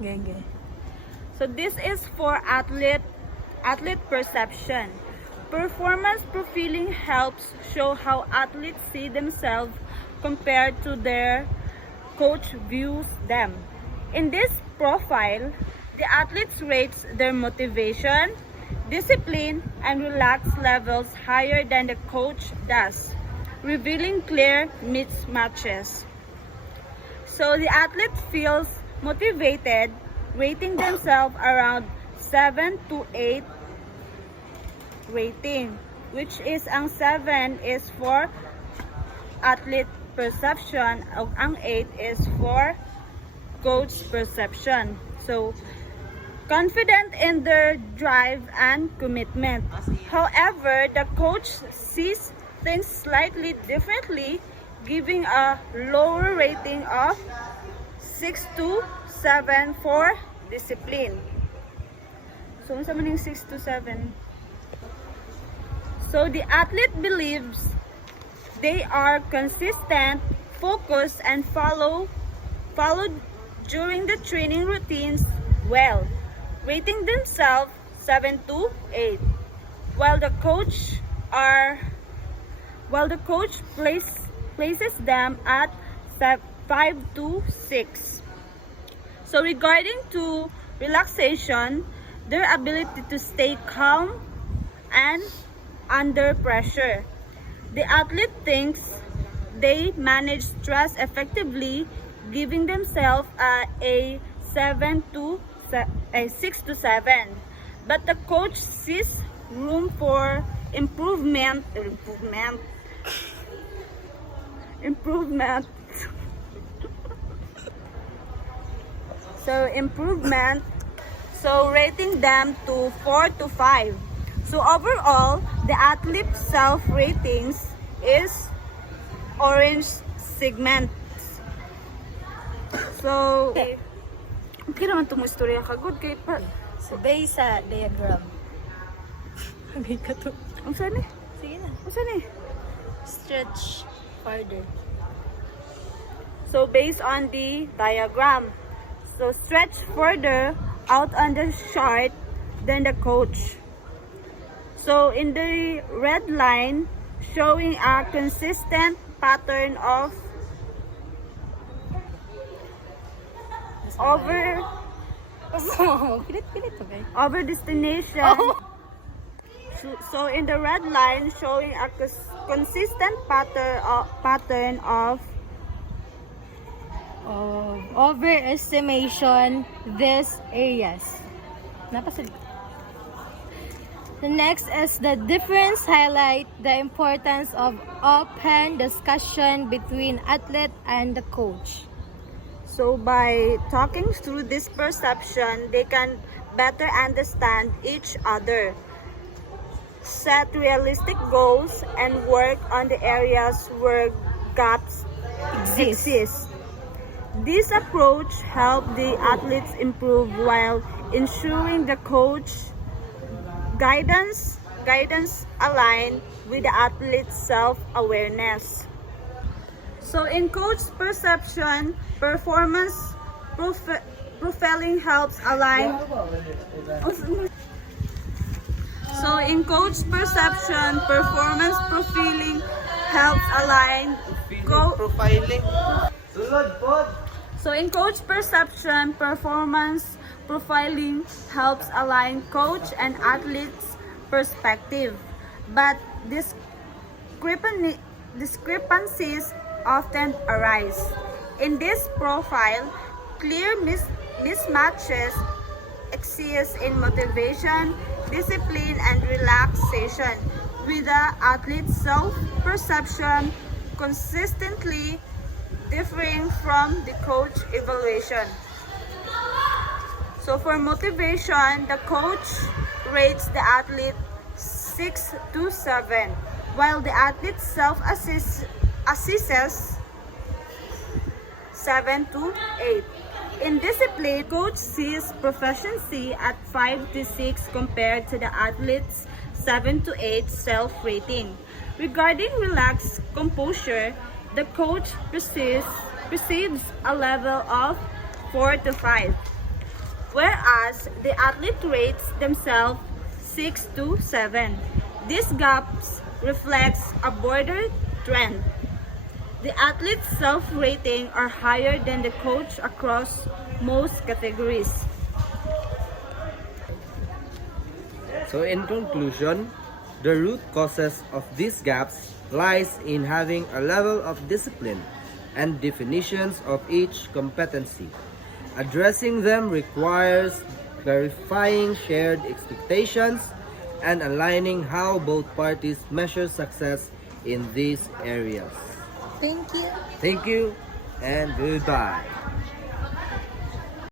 Gege. So this is for athlete perception. Performance profiling helps show how athletes see themselves compared to their coach views them. In this profile, the athletes rates their motivation, discipline, and relax levels higher than the coach does, revealing clear mismatches. So the athlete feels motivated, rating themselves around 7 to 8 rating, which is ang 7 is for athlete perception, ang 8 is for coach perception. So, confident in their drive and commitment. However, the coach sees things slightly differently, giving a lower rating of 6 to 7 for discipline. So, unsa man yung 6 to 7? So, the athlete believes they are consistent, focused, and followed during the training routines well, rating themselves 7 to 8. While the coach places them at 5 to 6. So regarding to relaxation, their ability to stay calm and under pressure. The athlete thinks they manage stress effectively, giving themselves a 6 to 7. But the coach sees room for improvement. So improvement. So rating them to 4 to 5. So overall, the athlete's self-ratings is orange segment. So, okay naman itong istorya ka. Good kay pa. So, based sa diagram. May ka to. Ang saan eh? Sige na. Ang saan eh? Stretch farther. So, based on the diagram. So, stretch further out on the chart than the coach. So, in the red line, showing a consistent pattern of Pilit, okay? over destination. So in the red line, showing a consistent pattern of overestimation these areas. Napasalit. The next is the difference highlight the importance of open discussion between athlete and the coach. So by talking through this perception, they can better understand each other, set realistic goals, and work on the areas where gaps exist. This approach helps the athletes improve while ensuring the coach guidance align with the athlete's self-awareness. So in coach perception, performance profiling helps align. So in coach perception, performance profiling helps align. So in coach perception, performance profiling helps align coach and athlete's perspective, but discrepancies often arise. In this profile, clear mismatches exist in motivation, discipline, and relaxation, with the athlete's self-perception consistently differing from the coach evaluation. So for motivation, the coach rates the athlete 6 to 7, while the athlete self-assesses 7 to 8. In discipline, coach sees proficiency at 5 to 6 compared to the athlete's 7 to 8 self-rating. Regarding relaxed composure, the coach perceives a level of 4 to 5. whereas the athlete rates themselves 6 to 7. These gaps reflects a broader trend. The athletes' self-rating are higher than the coach across most categories. So in conclusion, the root causes of these gaps lies in having a level of discipline and definitions of each competency. Addressing them requires clarifying shared expectations and aligning how both parties measure success in these areas. Thank you. Thank you and goodbye.